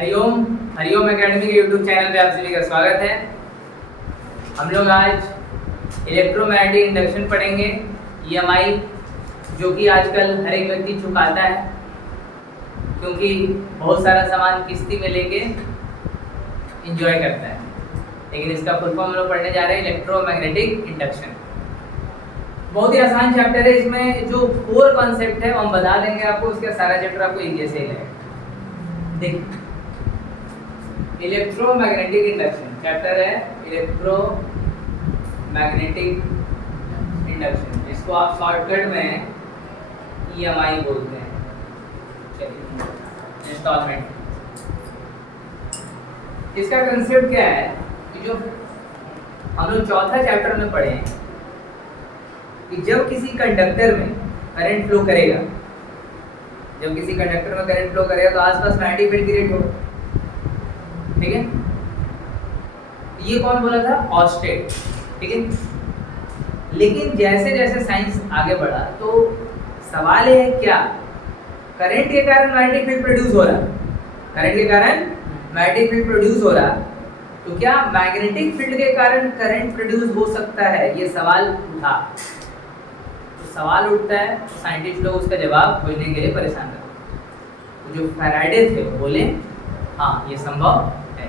Hariom Hariom academy के YouTube channel पे आप सभी का स्वागत है। हम लोग आज इलेक्ट्रोमैग्नेटिक इंडक्शन पढ़ेंगे, ईएमआई, जो कि आजकल हर एक व्यक्ति चुकाता है क्योंकि बहुत सारा सामान किस्ती में लेके एंजॉय करता है। लेकिन इसका फुल फॉर्म हम लोग पढ़ने जा रहे हैं इलेक्ट्रोमैग्नेटिक इंडक्शन। बहुत ही आसान चैप्टर है। इसमें जो कोर कॉन्सेप्ट है वो हम बता देंगे आपको, उसका सारा चैप्टर आपको एक जैसे ही लगेगा। देखिए, इलेक्ट्रोमैग्नेटिक इंडक्शन चैप्टर है, इलेक्ट्रोमैग्नेटिक इंडक्शन, जिसको आप शॉर्टकट में ईएमआई बोलते हैं। चलिए, इंस्टॉलमेंट। इसका कंसेप्ट क्या है कि जो हम लोग चौथा चैप्टर में पढ़े हैं कि जब किसी कंडक्टर में करंट फ्लो करेगा, जब किसी कंडक्टर में करंट फ्लो करेगा तो आसपास मैग्नेटिक फील्ड क्रिएट होगा। ठीक है, ये कौन बोला था? ऑस्टेड। ठीक है, लेकिन जैसे जैसे साइंस आगे बढ़ा तो सवाल ये है, क्या करंट के कारण मैग्नेटिक फील्ड प्रोड्यूस हो रहा, करंट के कारण मैग्नेटिक फील्ड प्रोड्यूस हो रहा, तो क्या मैग्नेटिक फील्ड के कारण करंट प्रोड्यूस हो सकता है? ये सवाल उठा। तो सवाल उठता है तो साइंटिस्ट लोग उसका जवाब खोजने के लिए परेशान रहते। तो जो फैराडे थे वो बोले हाँ, ये संभव है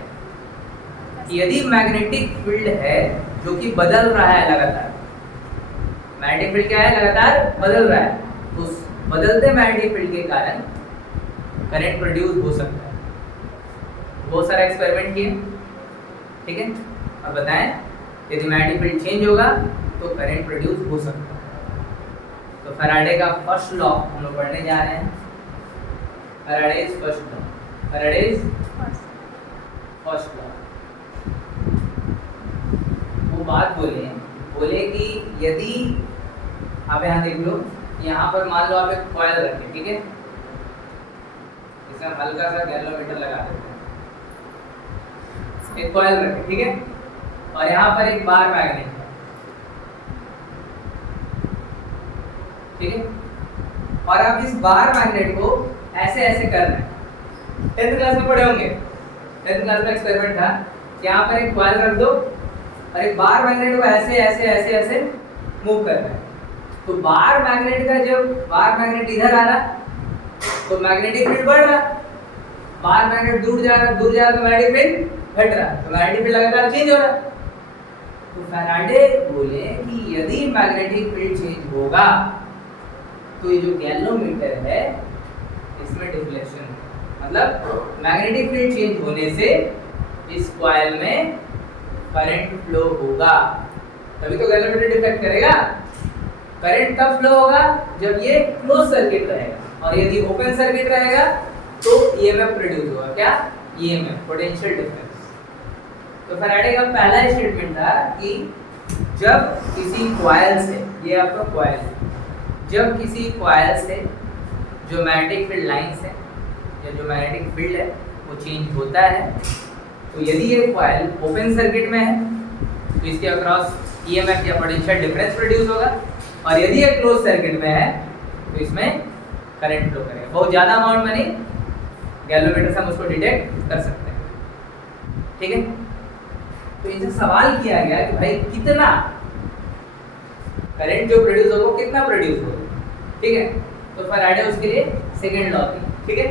कि यदि मैग्नेटिक फील्ड है जो कि बदल रहा है लगातार, मैग्नेटिक फील्ड क्या है? लगातार बदल रहा है, तो उस बदलते मैग्नेटिक फील्ड के कारण करंट प्रोड्यूस हो सकता है। बहुत सारा एक्सपेरिमेंट किए, ठीक है, अब बताएं यदि मैग्नेटिक फील्ड चेंज होगा तो करंट प्रोड्यूस हो सकता है। तो फैराडे का फर्स्ट लॉ हम लोग पढ़ने जा रहे हैं, Faraday's first law, Faraday's first law. वो बात बोले कि यदि आप यहाँ देख लो, यहाँ पर मान लो आप एक कॉइल रखें, ठीक है, इसमें हल्का सा गैल्वेनोमीटर लगा देते हैं, एक कॉइल रखें, ठीक है, और यहाँ पर एक बार मैग्नेट है, ठीक है, और आप इस बार मैग्नेट को ऐसे ऐसे कर रहे हैं। 10th क्लास में पढ़े होंगे, 10th क्लास में एक्सपेरिमेंट था, यहाँ पर एक कॉइल रख दो और एक बार मैग्नेट को ऐसे ऐसे ऐसे ऐसे मूव करना है। तो बार मैग्नेट का, जब बार मैग्नेट इधर आ रहा तो मैग्नेटिक फील्ड बढ़ रहा, बार मैग्नेट दूर जा रहा तो मैग्नेटिक फील्ड घट रहा, तो मैग्नेटिक फील्ड लगातार चेंज हो रहा। तो फैराडे बोले कि यदि मैग्नेटिक फील्ड चेंज होगा तो ये जो गैल्वेनोमीटर है इसमें डिफ्लेक्शन, मतलब मैग्नेटिक फील्ड चेंज होने से इस कॉइल में करंट फ्लो होगा, तभी तो गैल्वेनोमीटर डिफ्लेक्ट करेगा। करंट कब फ्लो होगा? जब ये क्लोज सर्किट रहेगा, और यदि ओपन सर्किट रहेगा तो ईएमएफ प्रोड्यूस होगा। क्या? EMF, potential difference. तो फैराडे का पहला स्टेटमेंट था कि जब किसी कॉइल से, ये आपका कॉइल है, जब किसी कॉइल से जो मैग्नेटिक फील्ड लाइंस है या जो मैग्नेटिक फील्ड है वो चेंज होता है, तो यदि ये कॉइल ओपन सर्किट में है तो इसके अक्रॉस ईएमएफ या पोटेंशियल डिफरेंस प्रोड्यूस होगा, और यदि ये क्लोज सर्किट में है तो इसमें करंट फ्लो करेगा। बहुत ज़्यादा अमाउंट में नहीं, गैल्वेनोमीटर से हम उसको डिटेक्ट कर सकते हैं, ठीक है। तो इनसे सवाल किया गया कि भाई कितना करंट जो प्रोड्यूस होगा कितना प्रोड्यूस होगा, ठीक है। तो फैराडे उसके लिए सेकंड लॉ थी, ठीक है।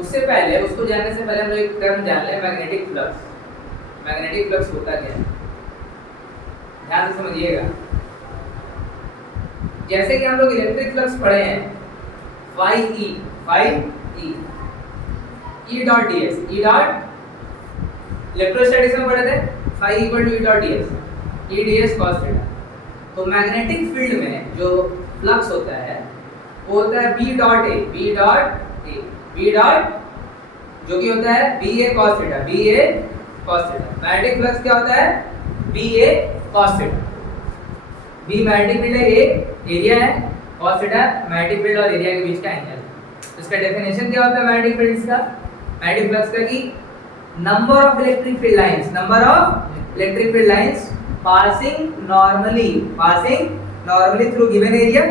उससे पहले, उसको जानने से पहले हम लोग एक टर्म जान लें, मैग्नेटिक फ्लक्स। मैग्नेटिक फ्लक्स होता क्या है, ध्यान से समझिएगा। जैसे कि हम लोग इलेक्ट्रिक फ्लक्स पढ़े हैं, phi E E dot ds, E dot electrostatics में पढ़े थे, phi equal to E dot ds, E ds cos theta. तो मैग्नेटिक फील्ड में जो फ्लक्स होता है वो होता है b dot a, b dot जो कि होता है ba cos theta, ba cos theta. Magnetic flux क्या होता है? ba cos theta. b magnetic field है, a एरिया है, cos थीटा मैग्नेटिक फील्ड और एरिया के बीच का एंगल। तो इसका डेफिनेशन क्या होता है मैग्नेटिक फील्ड्स का, मैग्नेटिक फ्लक्स का, कि number of electric field lines, number of electric field lines passing normally through given area,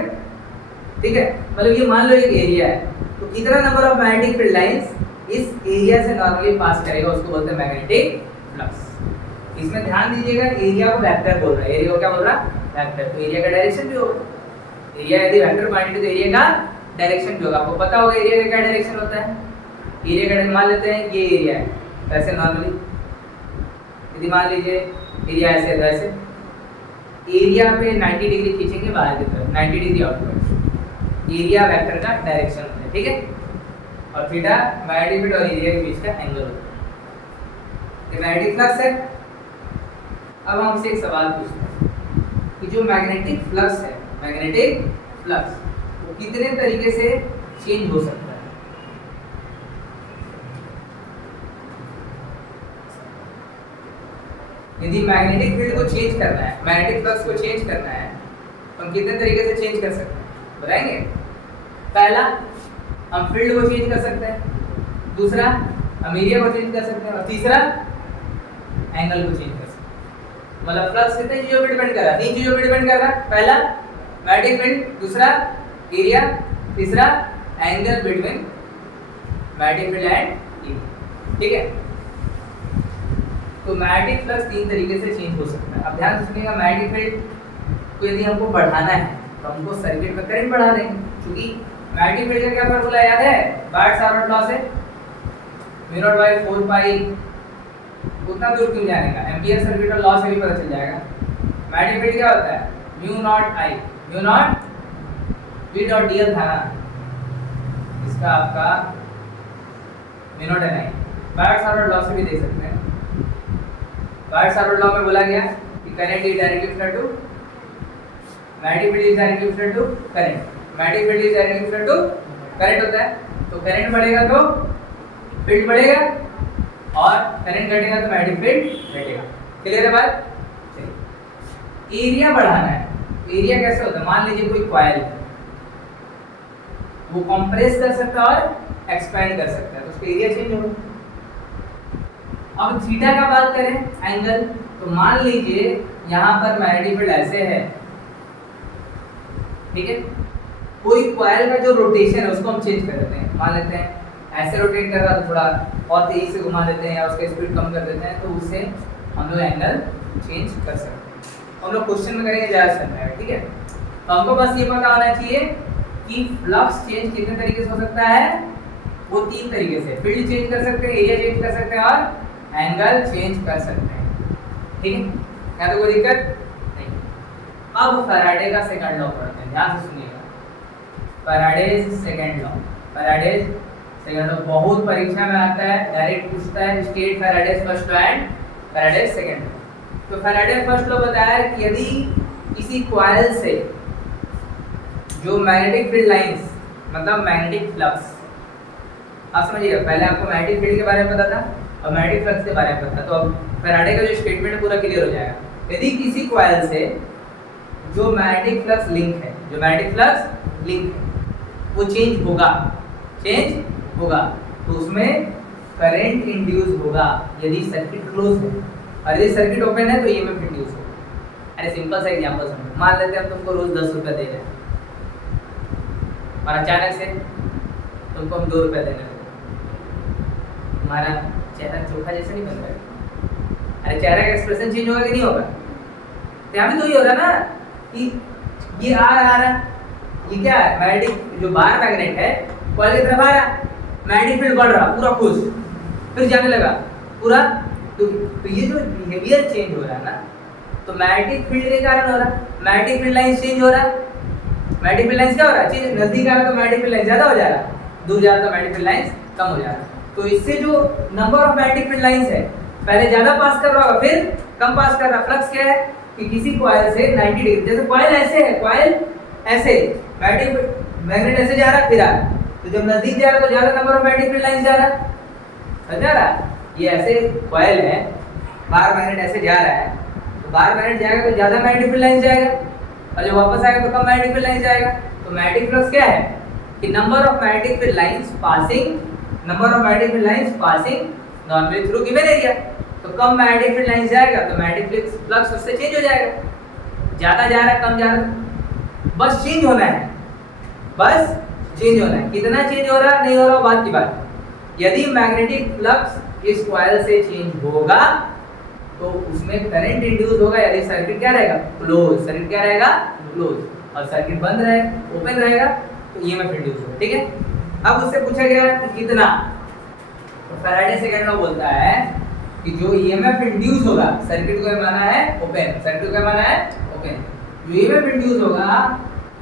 ठीक है। मतलब ये मान लो एक एरिया है, तो कितना number of magnetic field lines इस एरिया से नॉर्मली पास करेगा उसको बोलते हैं मैग्नेटिक फ्लक्स। इसमें ध्यान दीजिएगा एरिया को वेक्टर बोल रहा है, एरिया को क्या बोल रहा है? वेक्टर। तो एरिया का डायरेक्शन भी होगा, एरिया यदि वेक्टर क्वांटिटी तो एरिया का डायरेक्शन भी होगा। आपको पता होगा एरिया का क्या डायरेक्शन होता है? एरिया का मान लेते हैं ये एरिया है, वैसे नॉर्मली यदि मान लीजिए एरिया ऐसे है, वैसे एरिया पे 90 डिग्री खींचेंगे बाहर की तरफ, 90 डिग्री आउटवर्ड, एरिया वेक्टर का डायरेक्शन होता है, ठीक है। और थीटा मैग्नेटिक फील्ड और एरिया के बीच का एंगल होता है। ये मैग्नेटिक फ्लक्स है। अब हमसे एक सवाल पूछते हैं कि जो मैग्नेटिक फ्लक्स है, मैग्नेटिक फ्लक्स वो कितने तरीके से चेंज हो सकता है? यदि मैग्नेटिक फील्ड को चेंज करना है, मैग्नेटिक फ्लक्स को चेंज करना है, तो हम कितने तरीके से चेंज कर सकते हैं बताएंगे? पहला, हम फील्ड को चेंज कर सकते हैं, दूसरा हम एरिया को चेंज कर सकते हैं, और तीसरा एंगल को चेंज कर सकते हैं। मतलब फ्लक्स कितने चीजों पर डिपेंड कर रहा है? 3 चीजों पर डिपेंड कर रहा है। पहला मैग्नेटिक फील्ड, दूसरा एरिया, तीसरा angle between magnetic field and area, ठीक है। तो मैग्नेटिक फ्लक्स 3 तरीके से चेंज हो सकता है। अब ध्यान रखिएगा, मैग्नेटिक फील्ड को यदि हमको बढ़ाना है तो हमको सर्किट में करंट बढ़ा देंगे, क्योंकि मैग्नेटिक फील्ड का क्या फार्मूला याद है? बार्ट-सावर्ट लॉ से μ0/4 पाई, उतना दूर क्यों जाने का, एम्पियर सर्किट और लॉ से भी पता चल जाएगा। मैग्नेटिक फील्ड क्या होता है? μ0I, μ0 v.dl था ना, इसका आपका μ0 है। बार्ट-सावर्ट लॉ से भी देख सकते हैं। बार्ट-सावर्ट लॉ में बोला गया कि current is directly equal to magnetic field is directly equal to current, magnetic field is directly equal to current होता है। तो करंट बढ़ेगा तो फील्ड बढ़ेगा, और करंट घटेगा तो मैग्नेटिक फील्ड घटेगा। क्लियर है बात? चलिए, एरिया बढ़ाना है। एरिया कैसे होता है? मान लीजिए कोई कॉइल है, वो कंप्रेस कर सकता है और एक्सपेंड कर सकता है, तो उसका एरिया चेंज होगा। अब थीटा का बात करें, एंगल, तो मान लीजिए यहाँ पर मैग्नेटिक फील्ड ऐसे है, ठीक है। कोई कॉइल का जो रोटेशन है उसको हम चेंज कर देते हैं, मान लेते हैं ऐसे रोटेट कर रहा है तो थोड़ा और तेजी से घुमा देते हैं या उसका स्पीड कम कर देते हैं, तो उससे हम लोग एंगल चेंज कर सकते हैं। हम लोग क्वेश्चन में करेंगे ज़्यादा समय है, ठीक है। तो हमको बस ये पता होना चाहिए कि फ्लक्स चेंज कितने तरीके से हो सकता है? वो 3 तरीके से, फील्ड चेंज कर सकते हैं, एरिया चेंज कर सकते हैं और एंगल चेंज कर सकते हैं, ठीक है। क्या तो कोई दिक्कत नहीं। अब फैराडे का सेकंड लॉ पढ़ते हैं, ध्यान से सुनिएगा। Faraday's second law, Faraday's second law बहुत परीक्षा में आता है, डायरेक्ट पूछता है state Faraday's first law and Faraday's second law. तो फैराडे फर्स्ट लॉ बताया कि यदि किसी कॉइल से जो मैग्नेटिक फील्ड लाइंस, मतलब मैग्नेटिक फ्लक्स, आप समझिएगा, पहले आपको मैग्नेटिक फील्ड के बारे में पता था और मैग्नेटिक फ्लक्स के बारे में पता, तो अब फैराडे का जो स्टेटमेंट है पूरा क्लियर हो जाएगा। यदि किसी कॉइल से जो मैग्नेटिक फ्लक्स लिंक है, जो मैग्नेटिक फ्लक्स लिंक है वो चेंज होगा, चेंज होगा, तो उसमें करंट इंड्यूस होगा यदि सर्किट क्लोज है, और यदि सर्किट ओपन है तो ईएमएफ इंड्यूस होगा। अरे सिंपल सा एग्जांपल समझो, मान लेते हैं हम तुमको रोज 10 रुपये दे रहे हैं और अचानक से तुमको हम 2 रुपये देने लगे, तुम्हारा चेहरा चोखा जैसा नहीं बन रहा है? अरे चेहरे का एक्सप्रेशन चेंज होगा कि नहीं होगा? यहाँ भी तो ये हो रहा ना कि ये आ रहा, ये क्या है? मैग्नेटिक जो बार मैग्नेट है कॉइल की तरफ आ रहा, मैग्नेटिक फील्ड बढ़ रहा, पूरा खुश, फिर जाने लगा पूरा, तो ये जो बिहेवियर चेंज हो रहा है ना, तो मैग्नेटिक फील्ड के कारण हो रहा है। मैग्नेटिक फील्ड लाइंस चेंज हो रहा है, मैग्नेटिक फील्ड लाइंस क्या हो रहा है? चेंज, नजदीक आ रहा तो मैग्नेटिक फील्ड लाइंस ज्यादा हो जा रहा है, दूर जा रहा तो मैग्नेटिक फील्ड लाइंस कम हो जा रहा है। तो इससे जो number of magnetic field lines है, पहले ज्यादा पास कर रहा होगा फिर कम पास कर रहा। फ्लक्स क्या है कि किसी कॉइल से 90 डिग्री, जैसे कॉइल ऐसे है, कॉइल ऐसे, मैग्नेट ऐसे जा रहा फिर आ रहा, तो जब नजदीक जा रहा तो ज्यादा number of magnetic field lines जा रहा, समझ रहा? ये ऐसे कॉइल है, बार मैग्नेट ऐसे जा रहा है, तो बार मैग्नेट जाएगा तो ज्यादा मैग्नेटिक फील्ड लाइंस जाएगा, और जब वापस आएगा तो कम मैग्नेटिक फील्ड लाइंस जाएगा। तो मैग्नेटिक फ्लक्स क्या है कि number of magnetic field lines passing, number of magnetic field lines passing normally through given area. तो कम मैग्नेटिक फील्ड लाइंस जाएगा तो मैग्नेटिक फ्लक्स उससे चेंज हो जाएगा, ज्यादा जा रहा है कम जा रहा है, बस चेंज होना है, बस चेंज होना है। कितना चेंज हो रहा है नहीं हो रहा बात की बात, यदि मैग्नेटिक फ्लक्स इस कॉइल से चेंज होगा तो उसमें करंट इंड्यूस होगा, यदि सर्किट क्या रहेगा, क्लोज। सर्किट क्या रहेगा, क्लोज। और सर्किट बंद रहेगा, ओपन रहेगा, तो ईएमएफ इंड्यूस होगा। ठीक है, अब उससे पूछा गया कि कितना, तो फैराडे सेकंड लॉ बोलता है कि जो ईएमएफ इंड्यूस होगा, सर्किट को माना है ओपन, सर्किट को माना है ओपन, जो ईएमएफ इंड्यूस होगा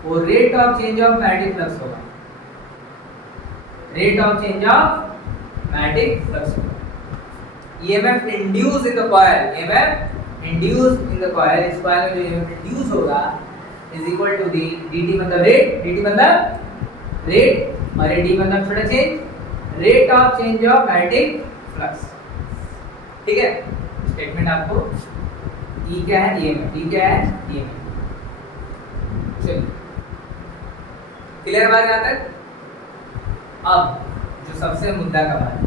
वो rate of change of magnetic flux होगा, rate of change of magnetic flux होगा। EMF induced in the coil, EMF induced in the coil, इस coil में जो EMF induce होगा is equal to the dt मतलब rate, dt मतलब rate और dt मतलब छोटा change, rate of change of magnetic flux। ठीक है, स्टेटमेंट आपको E क्या है, EMF, E क्या है, EMF। चलिए क्लियर बात यहाँ तक। अब जो सबसे मुद्दा का बात है,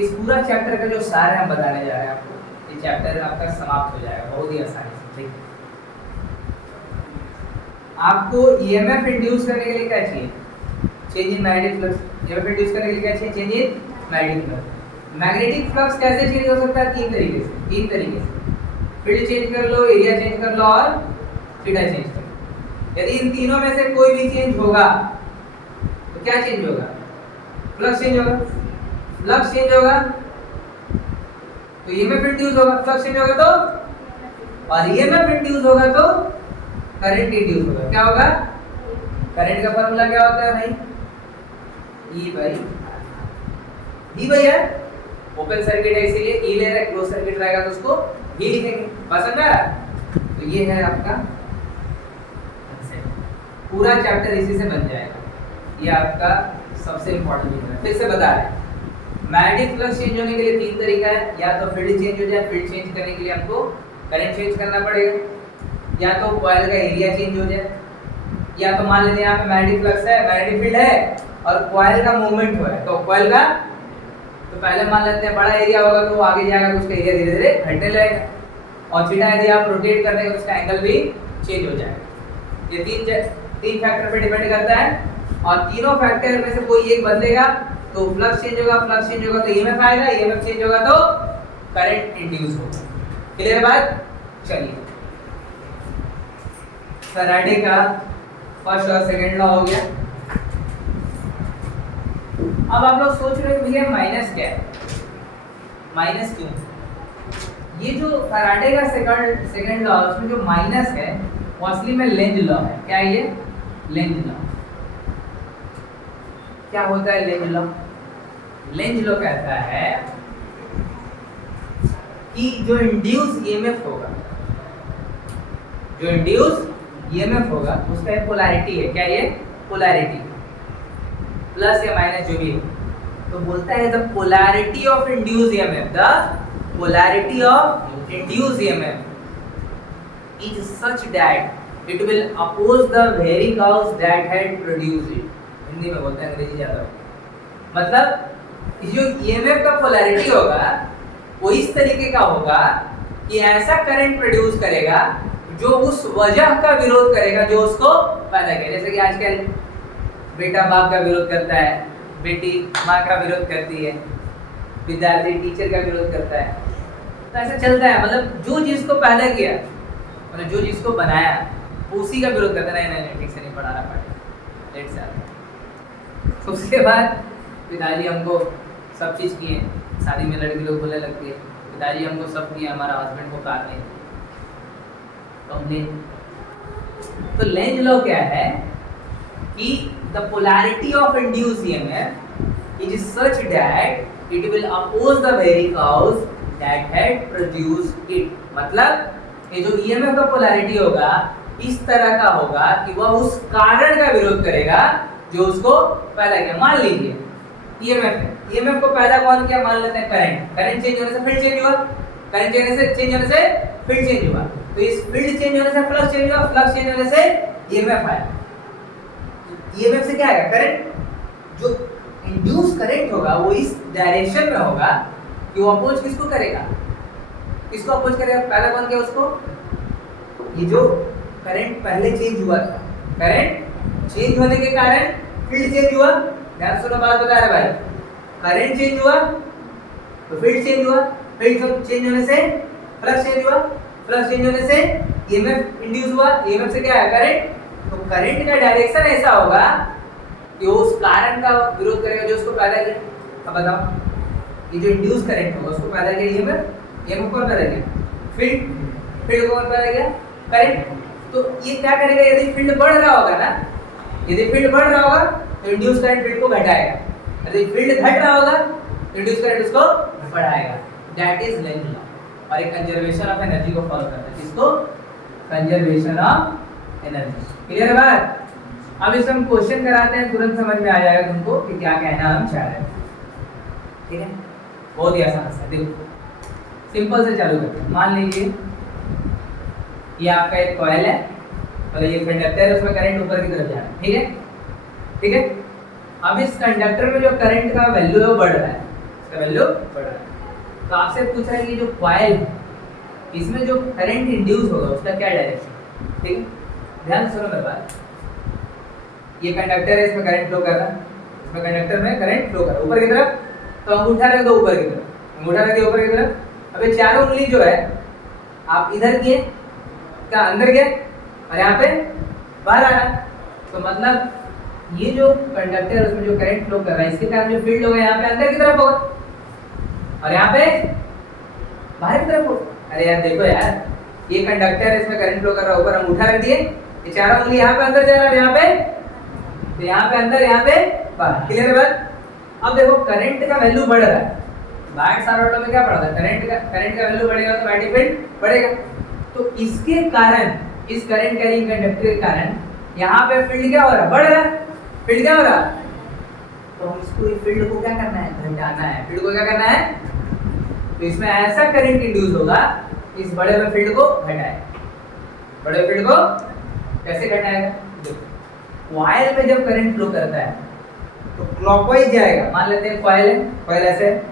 इस पूरा चैप्टर का जो सार है हम बताने जा रहे हैं आपको, ये चैप्टर आपका समाप्त हो जाएगा बहुत ही आसानी से। ठीक, आपको ईएमएफ इंड्यूस करने के लिए क्या चाहिए, change in magnetic flux. EMF induce करने के लिए क्या चाहिए, change in magnetic flux. Magnetic flux कैसे चेंज हो सकता है, तीन तरीके से, तीन तरीके से। फील्ड चेंज कर लो, एरिया चेंज कर लो और थीटा चेंज कर लो। यदि इन तीनों में से कोई भी चेंज होगा तो क्या चेंज होगा, फ्लक्स चेंज होगा। फ्लक्स चेंज होगा तो ईएमएफ इंड्यूस होगा, फ्लक्स चेंज होगा तो, और ईएमएफ इंड्यूस होगा तो करंट इंड्यूस होगा। क्या होगा, करंट का फार्मूला क्या होता है भाई, E by D by R। Open circuit है इसीलिए E ले रहा है, क्लोज सर्किट रहेगा तो उसको V लिखेंगे। पसंद है, तो ये है आपका पूरा चैप्टर इसी से बन जाएगा। ये आपका सबसे इंपॉर्टेंट है। फिर से बता रहे हैं, मैग्नेटिक फ्लक्स चेंज होने के लिए तीन तरीका है, या तो फील्ड चेंज हो जाए, फील्ड चेंज करने के लिए हमको करंट चेंज करना पड़ेगा, या तो कॉइल का एरिया चेंज हो जाए, या तो मान लेते हैं यहाँ पे मैग्नेटिक फ्लक्स है, मैग्नेटिक फील्ड है और कॉइल का मूवमेंट हो है, तो कॉइल का, तो पहले मान लेते हैं बड़ा एरिया होगा तो वो आगे जाएगा तो उसका एरिया धीरे धीरे घटने लगेगा, और थीटा यदि आप रोटेट करते हैं तो उसका एंगल भी चेंज हो जाएगा। ये तीन फैक्टर पे डिपेंड करता है, और तीनों फैक्टर में से कोई एक बदलेगा तो फ्लक्स चेंज होगा, फ्लक्स चेंज होगा तो ईएमएफ आएगा, ईएमएफ चेंज होगा तो करंट इंड्यूस होगा। क्लियर बात। चलिए, फैराडे का फर्स्ट और सेकंड लॉ हो गया। अब आप लोग सोच रहे हो भैया माइनस क्या है, माइनस क्यों। ये जो फैराडे का सेकंड लॉ, उसमें जो माइनस है वो असली में लेंज लॉ है। क्या है ये, लेंज लॉ। क्या होता है लेंज लॉ, लेंज लॉ कहता है कि जो इंड्यूस ईएमएफ होगा, जो इंड्यूस ईएमएफ होगा उसका एक पोलैरिटी है। क्या ये, पोलैरिटी, प्लस या माइनस जो भी हो, तो बोलता है the polarity of induce EMF, the polarity of induce EMF is such that it will oppose the very cause that had produced it. Hindi में बोलते हैं, अंग्रेजी ज्यादा। मतलब जो ईएमएफ का पोलैरिटी होगा वो इस तरीके का होगा कि ऐसा करंट प्रोड्यूस करेगा जो उस वजह का विरोध करेगा जो उसको पैदा किया। जैसे कि आजकल बेटा बाप का विरोध करता है, बेटी माँ का विरोध करती है, विद्यार्थी टीचर का विरोध करता है, तो ऐसा चलता है। मतलब जो चीज़ को पैदा किया, मतलब जो चीज़ को बनाया, उसी का विरोध करता है। नहीं ठीक से नहीं पढ़ा रहा, पढ़े लेट से आता। उसके बाद पिताजी हमको सब चीज़ किए, शादी में लड़की लोग बोलने लगती है पिताजी हमको सब किए, हमारा हस्बैंड को कार नहीं, तो हमने, तो लेंज लॉ क्या है कि the polarity of induced EMF is such that it will oppose the very cause that had produced it. मतलब ये जो ईएमएफ का पोलैरिटी होगा इस तरह का होगा कि वह उस कारण का विरोध करेगा जो उसको पैदा किया। मान लीजिए ईएमएफ है, ईएमएफ को पैदा कौन किया, मान लेते हैं करंट। करंट चेंज होने से फील्ड चेंज हुआ, करंट चेंज होने से फील्ड चेंज हुआ, तो इस फील्ड चेंज होने से फ्लक्स चेंज हुआ, फ्लक्स चेंज होने से ईएमएफ आया। ईएमएफ से क्या आएगा, करंट। जो इंड्यूस करंट होगा वो इस डायरेक्शन में होगा कि वो अपोज किसको करेगा, किसको अपोज करेगा, पैदा कौन किया उसको, ये जो करंट पहले चेंज हुआ था, करंट चेंज होने के कारण फील्ड चेंज हुआ, ध्यान सुनो बात बता रहे भाई, करंट चेंज हुआ तो फील्ड चेंज हुआ, फील्ड चेंज होने से फ्लक्स चेंज हुआ, फ्लक्स चेंज होने से ईएमएफ इंड्यूस हुआ, ईएमएफ से क्या है करंट। तो करंट का डायरेक्शन ऐसा होगा कि वो उस कारण का विरोध करेगा जो उसको पैदा किया। अब बताओ, ये जो इंड्यूस करंट होगा उसको पैदा किया ईएमएफ, ईएमएफ कौन पैदा किया, फील्ड, फील्ड कौन पैदा किया, करंट। तो ये क्या करेगा, यदि फील्ड बढ़ रहा होगा ना, यदि फील्ड बढ़ रहा होगा तो इंड्यूस करंट फील्ड को घटाएगा, यदि फील्ड घट रहा होगा तो इंड्यूस करंट उसको बढ़ाएगा। दैट इज लेंज लॉ, और एक कंजर्वेशन ऑफ एनर्जी को फॉलो करता है, किसको, कंजर्वेशन ऑफ एनर्जी। क्लियर है बात। अब इसमें हम क्वेश्चन कराते हैं, तुरंत समझ में आ जाएगा तुमको कि क्या कहना हम चाह रहे हैं। ठीक है, बहुत ही आसान है। देखो सिंपल से चालू करते हैं। मान लीजिए ये आपका एक कॉइल है और ये कंडक्टर है, उसमें करंट ऊपर की तरफ जा रहा है। ठीक है, ठीक है। अब इस कंडक्टर में जो करंट का वैल्यू है वो बढ़ रहा है, इसका वैल्यू बढ़ रहा है। तो आपसे पूछ रहा है कि जो कॉइल है इसमें जो करंट इंड्यूस होगा उसका क्या डायरेक्शन। ठीक है, ध्यान से सुनो मेरी बात। ये कंडक्टर है, इसमें करंट फ्लो कर रहा है, इसमें कंडक्टर में करंट फ्लो कर रहा है ऊपर की तरफ। तो अंगूठा रख दो ऊपर की तरफ, अंगूठा रख दिया ऊपर की तरफ। अब ये चारों उंगली जो है आप इधर किए, क्या अंदर गए, और यहाँ पे बाहर आ रहा है। तो मतलब ये जो कंडक्टर है उसमें जो करंट फ्लो कर रहा है इसके कारण जो फील्ड होगा यहाँ पे अंदर की तरफ होगा और यहाँ पे बाहर की तरफ होगा। अरे यार देखो यार, ये कंडक्टर है, इसमें करंट फ्लो कर रहा है, ऊपर अंगूठा रख दिए, ये चारों उंगली यहाँ पे अंदर जा रहा है, यहाँ पे, तो यहाँ पे अंदर, यहाँ पे बाहर। क्लियर है बात। अब देखो करंट का वैल्यू बढ़ रहा है, बाहर सारा में क्या पड़ा था, करंट का वैल्यू बढ़ेगा तो मैग्नेटिक फील्ड बढ़ेगा। तो इसके कारण, इस करंट कैरिंग कंडक्टर के कारण यहाँ पे फील्ड क्या हो रहा है, बढ़ रहा है। फील्ड क्या हो रहा है, तो हम इसको फील्ड को क्या करना है, घटाना है। फील्ड को क्या करना है, तो इसमें ऐसा करंट इंड्यूस होगा इस बड़े हुए फील्ड को घटाए। बड़े फील्ड को कैसे घटाएगा, देखो कॉइल में जब करंट फ्लो करता है तो क्लॉकवाइज जाएगा। मान लेते हैं कॉइल है, कॉइल ऐसे है,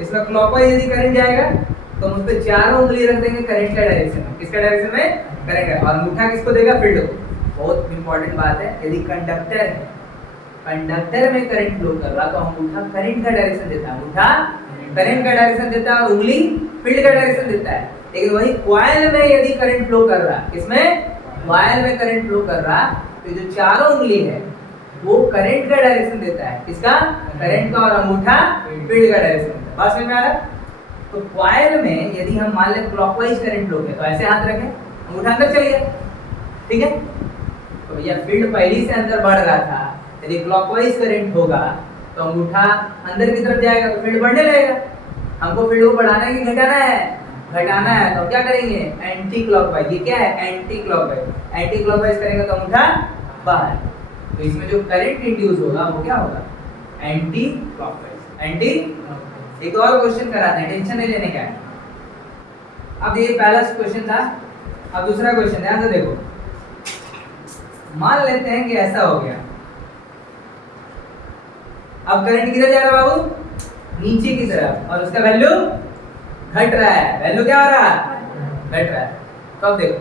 इसमें क्लॉकवाइज यदि करंट जाएगा तो हम उस पे चारों उंगली रख देंगे करंट का डायरेक्शन में। किसका डायरेक्शन में, करंट का। और अंगूठा किसको देगा, फील्ड को। बहुत इंपॉर्टेंट बात है, यदि कंडक्टर है, कंडक्टर में करंट फ्लो कर रहा तो अंगूठा करंट का डायरेक्शन देता है, अंगूठा करंट का डायरेक्शन देता है और उंगली फील्ड का डायरेक्शन देता है। लेकिन वही कॉइल में यदि करंट फ्लो कर रहा, इसमें कॉइल में करंट फ्लो कर रहा तो जो चारों उंगली है वो करंट का डायरेक्शन देता है, किसका, करंट का, और अंगूठा फील्ड का डायरेक्शन देता है। बात समझ में आ रहा है। तो कॉइल में यदि हम मान लें क्लॉकवाइज करंट फ्लो है तो ऐसे हाथ रखें, अंगूठा अंदर चल गया। ठीक है, तो भैया फील्ड पहले से अंदर बढ़ रहा था, यदि क्लॉकवाइज करंट होगा तो अंगूठा अंदर की तरफ जाएगा तो फील्ड बढ़ने लगेगा। हमको फील्ड को बढ़ाना है कि घटाना है, घटाना है। तो क्या करेंगे, एंटी क्लॉकवाइज। ये क्या है, एंटी क्लॉकवाइज। एंटी क्लॉकवाइज करेंगे तो अंगूठा बाहर। तो इसमें जो करंट इंड्यूस होगा वो क्या होगा, एंटी क्लॉकवाइज। एंटी, एक और क्वेश्चन कराते हैं, टेंशन नहीं लेने का है। अब ये पहला क्वेश्चन था, अब दूसरा क्वेश्चन ध्यान से देखो। मान लेते हैं कि ऐसा हो गया, अब करंट किधर जा रहा है बाबू, नीचे की तरफ, और उसका वैल्यू घट रहा है। वैल्यू क्या हो रहा है, घट रहा है। तो अब देखो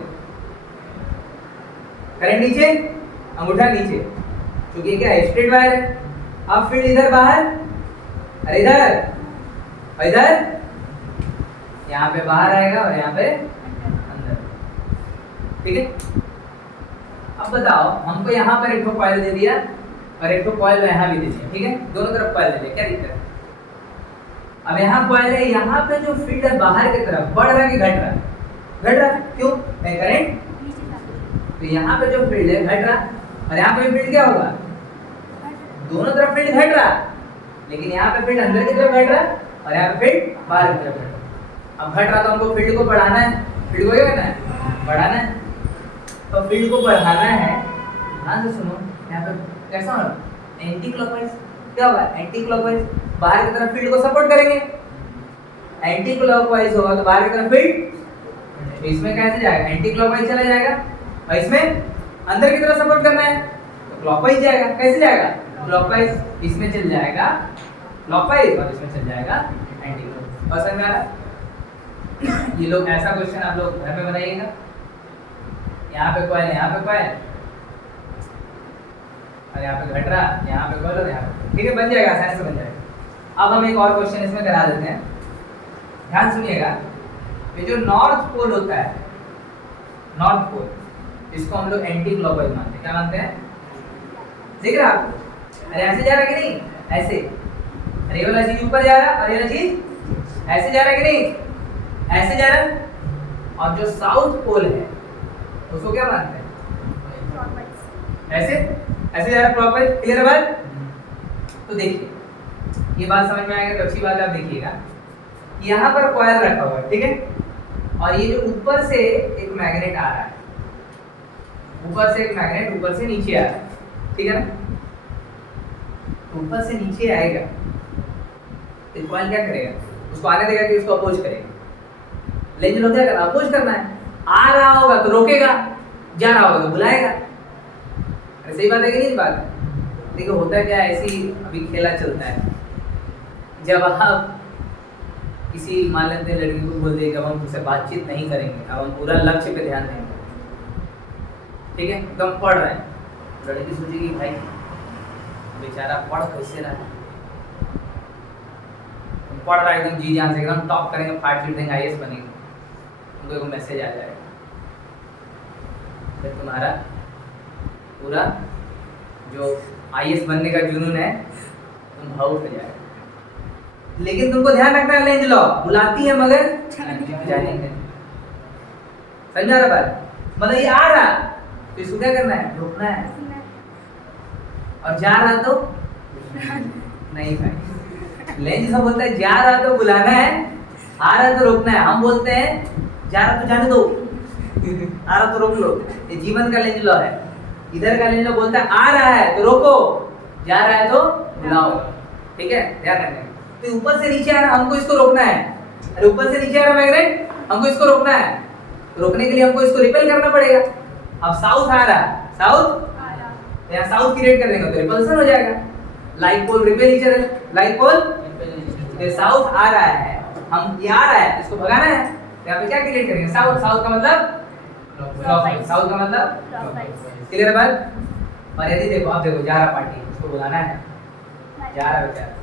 करंट नीचे, अंगूठा नीचे, क्योंकि क्या है, स्ट्रेट वायर है। अब फील्ड इधर बाहर, अरे इधर, इधर, यहाँ पे बाहर आएगा और यहाँ पे अंदर। ठीक है, अब बताओ हमको यहाँ पर एक कॉइल दे दिया और एक कॉइल यहाँ भी दे दिया। ठीक है, दोनों तरफ कॉइल दे दिया, क्या दिक्कत है। अब यहाँ कॉइल है, यहाँ पे जो फील्ड है बाहर की तरफ बढ़ रहा है कि घट रहा है, घट रहा है। क्यों, करंट, तो यहाँ पे जो फील्ड है घट रहा, और यहाँ पे फील्ड क्या होगा, दोनों तरफ फील्ड घट रहा, लेकिन यहाँ पे फील्ड अंदर की तरफ घट रहा और यहाँ पे फील्ड बाहर की तरफ घट रहा। अब घट रहा तो हमको फील्ड को बढ़ाना है, फील्ड को क्या करना है, बढ़ाना है। तो फील्ड को बढ़ाना है, ध्यान से सुनो, यहाँ पे कैसा होगा, एंटी क्लॉकवाइज। क्या होगा, एंटी क्लॉकवाइज, बाहर की तरफ फील्ड को सपोर्ट करेंगे। एंटी क्लॉकवाइज होगा तो बाहर की तरफ फील्ड, इसमें कैसे जाएगा, एंटी क्लॉकवाइज चला जाएगा, और इसमें अंदर की तरफ सपोर्ट करना है तो क्लॉकवाइज जाएगा। कैसे जाएगा, क्लॉकवाइज, इसमें चल जाएगा क्लॉकवाइज और इसमें चल जाएगा एंटी क्लॉकवाइज। और समझ में आ रहा। ये लोग ऐसा क्वेश्चन आप लोग घर में बनाइएगा, यहाँ पे कॉइल, यहाँ पे कॉइल, और यहाँ पे घट रहा, यहाँ पे बढ़ रहा, यहाँ पे, ठीक है, बन जाएगा, आसानी से बन जाएगा। अब हम एक और क्वेश्चन इसमें करा देते हैं, ध्यान सुनिएगा। ये जो नॉर्थ पोल होता है, नॉर्थ पोल, इसको हम लोग एंटी क्लॉकवाइज मानते हैं। क्या मानते हैं? दिख रहा आपको? अरे ऐसे जा रहा कि नहीं? ऐसे। अरे ये वाला चीज ऊपर जा रहा और ये वाला चीज ऐसे जा रहा कि नहीं? ऐसे जा रहा। और जो साउथ पोल है उसको क्या मानते हैं? ऐसे ऐसे जा रहा, क्लॉकवाइज। क्लियर है बात? तो देखिए, ये बात समझ में आएगा तो अच्छी बात है। आप देखिएगा, यहाँ पर कॉइल रखा हुआ है, ठीक है, और ये जो ऊपर से एक मैग्नेट आ रहा है, ऊपर से एक मैग्नेट ऊपर से नीचे आ रहा है, ठीक है ना? ऊपर से नीचे आएगा तो कॉइल क्या करेगा? उसको आने देगा कि उसको अपोज करेगा। लेकिन लोग क्या करना? अपोज करना है। आ रहा होगा तो रोकेगा, जा रहा होगा तो बुलाएगा। सही बात है कि नहीं बात है? देखो होता क्या है, ऐसी अभी खेला चलता है। जब आप किसी मान लेते हैं लड़की को बोल दें कि अब हम उससे बातचीत नहीं करेंगे, अब हम पूरा लक्ष्य पे ध्यान देंगे, ठीक है, तो हम पढ़ रहे हैं, लड़की सोचेगी भाई बेचारा पढ़ कैसे रहा है, पढ़ रहा है एकदम जी जान से, एकदम टॉप करेंगे, फाट फीट देंगे, आईएएस बनेंगे, उनको एक मैसेज आ जाएगा, फिर तुम्हारा पूरा जो आईएएस बनने का जुनून है तुम भावुक हो जाएगा। लेकिन तुमको ध्यान रखना है, लेंज लॉ बुलाती है मगर जानेंगे। समझ आ रहा बात? मतलब ये आ रहा तो इसको क्या करना है? रोकना है। और जा रहा तो नहीं भाई, लेंज सब बोलता है जा रहा तो बुलाना है, आ रहा तो रोकना है। हम बोलते हैं जा रहा तो जाने दो, आ रहा तो रोक लो। ये जीवन का लेंज लॉ है। इधर का लेंज लॉ बोलता है आ रहा है तो रोको, जा रहा है तो बुलाओ, ठीक है, ध्यान रखना। तो ऊपर से नीचे आ रहा, हमको इसको रोकना है। अरे ऊपर से नीचे आ रहा मैग्नेट, हमको इसको रोकना है। रोकने के लिए हमको इसको रिपेल करना पड़ेगा। अब साउथ आ रहा, साउथ यहाँ साउथ क्रिएट कर देंगे तो रिपल्सन हो जाएगा। Like pole repel each other, like pole ये साउथ आ रहा है, हम ये आ रहा है, इसको भगाना है, तो यहाँ पे क्या क्रिएट करेंगे? साउथ। साउथ का मतलब क्लॉकवाइज, साउथ का मतलब क्लॉकवाइज। क्लियर है बात? और यदि देखो, आप देखो जा रहा पार्टी, उसको बुलाना है, जा रहा बेचारा,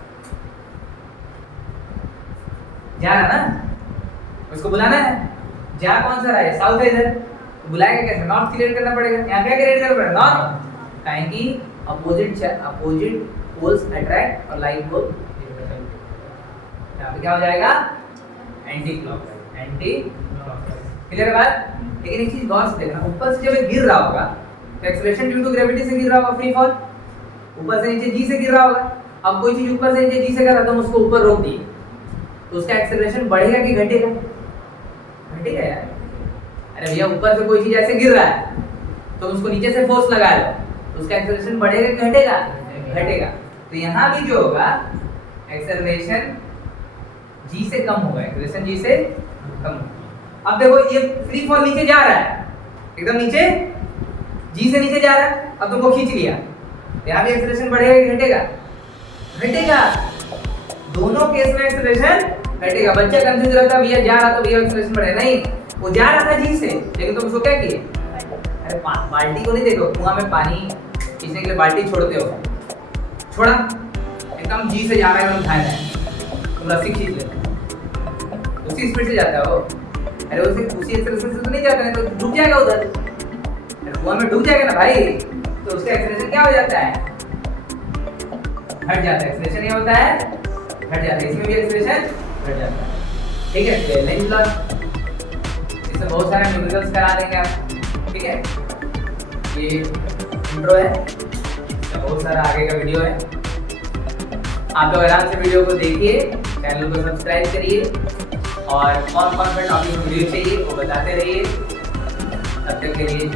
जा रहा ना, उसको बुलाना है। जा कौन सा रहा है? साउथ है इधर, तो बुलाएगा कैसे? नॉर्थ क्रिएट करना पड़ेगा। यहाँ क्या क्रिएट करना पड़ेगा? नॉर्थ, काहेंकि अपोजिट पोल्स अट्रैक्ट और लाइक पोल यहाँ पे क्या हो जाएगा? Anti clockwise, anti clockwise. Clear बात? लेकिन एक चीज गौर से देखना, ऊपर से जब ये गिर रहा होगा तो एक्सेलरेशन ड्यू टू ग्रेविटी से गिर रहा होगा, फ्री फॉल, ऊपर से नीचे जी से गिर रहा होगा। अब कोई चीज ऊपर से नीचे जी से कर रहा है तो उसको ऊपर रोक दिए तो उसका एक्सेलरेशन बढ़ेगा कि घटेगा? घटेगा यार। अरे भैया ऊपर से कोई चीज ऐसे गिर रहा है तो उसको नीचे से फोर्स लगा लो तो उसका एक्सेलरेशन बढ़ेगा कि घटेगा? घटेगा। तो यहाँ भी जो होगा एक्सेलरेशन जी से कम होगा, एक्सेलरेशन जी से कम होगा। अब देखो ये फ्री फॉल नीचे जा रहा है, एकदम नीचे, जी से नीचे जा रहा है। अब तुमको खींच लिया, यहाँ भी एक्सेलरेशन बढ़ेगा कि घटेगा? घटेगा। दोनों केस में एक्सेलरेशन घटेगा। बच्चा कंफ्यूज रहता है भैया जा रहा तो भैया एक्सेलरेशन बढ़ेगा, नहीं, वो जा रहा था जी से, लेकिन तुम उसको क्या किए? अरे बाल्टी को नहीं देखो, कुआं में पानी खींचने के लिए बाल्टी छोड़ते हो, छोड़ा, एकदम जी से जा रहा है, उठाया है, तुम रस्सी खींच लेते उसी स्पीड से जाता हो। अरे उसी एक्सेलरेशन से तो नहीं जाता है, तो डूब जाएगा उधर, कुआं में डूब जाएगा ना भाई, तो उसका एक्सेलरेशन क्या हो जाता है? हट जाता है। एक्सेलरेशन क्या होता है? हट जाता है। इसमें भी एक्सेलरेशन हट जाता है, ठीक है। लेंज लॉ इससे बहुत सारे न्यूमेरिकल्स करा देंगे आप, ठीक है। ये इंट्रो है, बहुत सारा आगे का वीडियो है। आप लोग आराम से वीडियो को देखिए, चैनल को सब्सक्राइब करिए और कौन कौन सा टॉपिक वीडियो चाहिए वो बताते रहिए। तब तक के लिए